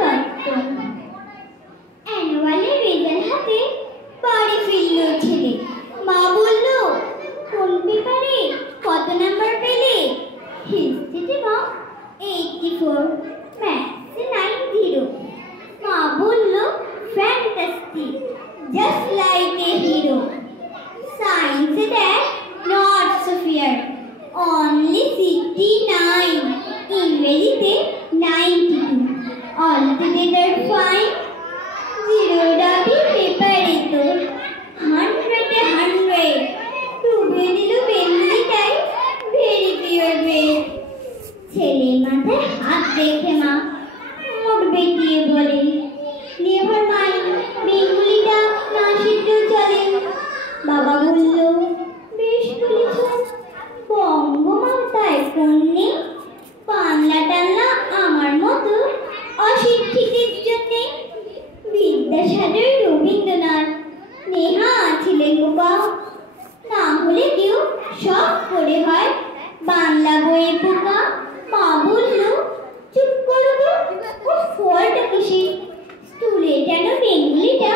লাগত। অ্যানুয়ালের রেজাল্ট হাতে বাড়ি ফিরল ছেলে। মা বলল, কোন পেপারে কত নাম্বার পেলে? হিস্ট্রিতে মা 84, ম্যাথসে 90। মা বলল, fantastic, just like a hero. সায়েন্সে দেখ, নট সো ফেয়ার, অনলি 69। ইংরেজিতে 92, অলটোগেদার ফাইন। 0 ডাবি পেপারে তো 100-এ 100, ডুবে দিল বেঙ্গলিটাই, ভেরি পিওর গ্রেড। ছেলের মাথায় হাত দেখে মা মুখ বেঁকিয়ে বলে, নেভার মাইন্ড, বেঙ্গলিটা না শিখলেও চলে। বাবা বলল, বেশ বলেছ, বঙ্গমাতায় কন্যে, বাংলা টাংলা আমার মতো অশিক্ষিতের জন্যে। বিদ্যাসাগর, রবীন্দ্রনাথ, নেহা ছিলেন বোকা, না হলে কেউ শখ করে হয় বাংলা বইয়ে পোকা। মা বলল, চুপ করো গো, ও ফলটা কিসে? স্কুলে যেন বেঙ্গলিটা